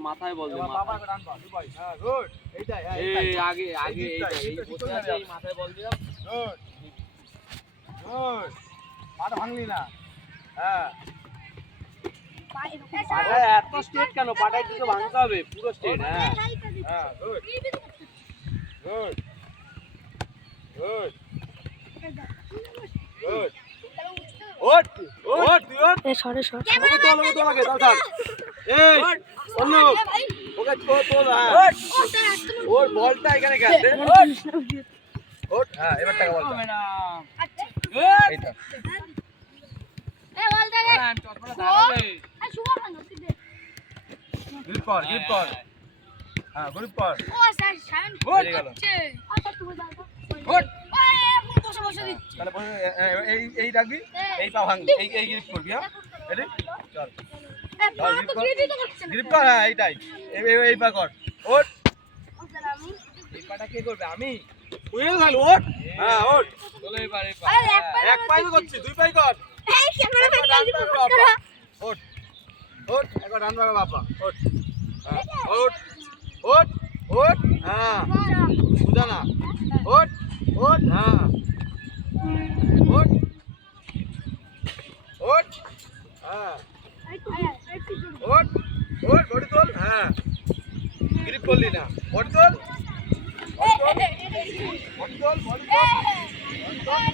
মাথায় বল হ্যাঁ গুড এইটাই হ্যাঁ এই আগে আগে মাথায় বল দিলাম। গুড গুড পাটা ভাঙলি না। হ্যাঁ। এত স্ট্রেট কেন? পাটায় দুটো ভাঙতে হবে পুরো স্ট্রেট হ্যাঁ। হ্যাঁ গুড গুড গুড গুড ওট ওট তুই ওট সরে সর তোল তোল আগে তাও থাক। এই অন্য। ওকে হ্যাঁ ওর বলটা এখানে খেলতে ওট হ্যাঁ এবার টাকা বলটা। এইটা গ্রিপ কর গ্রিপ কর হ্যাঁ গ্রিপ কর গেল। বসে- এ- এ- এই এই রাখবি এই পা ভাঙবি এই এই গ্রিপ করবি হ্যাঁ? রেডি চল। গ্রিপ কর। হ্যাঁ এইটাই। এই পা কর। ওট এই পাটা কে করবে? আমি? তুই ভালো ওট হ্যাঁ ওট চলো এক পাই করছি দুই পাই কর। ওট ওট একবার ডান বাবা ওট হ্যাঁ ওট ওট ওট হ্যাঁ। বুঝা না। ওট ওট হ্যাঁ। ওট ওট হ্যাঁ। ওট ওট বডি তোল হ্যাঁ গ্রিপ করলি না বডি তোল বডি তোল বডি তোল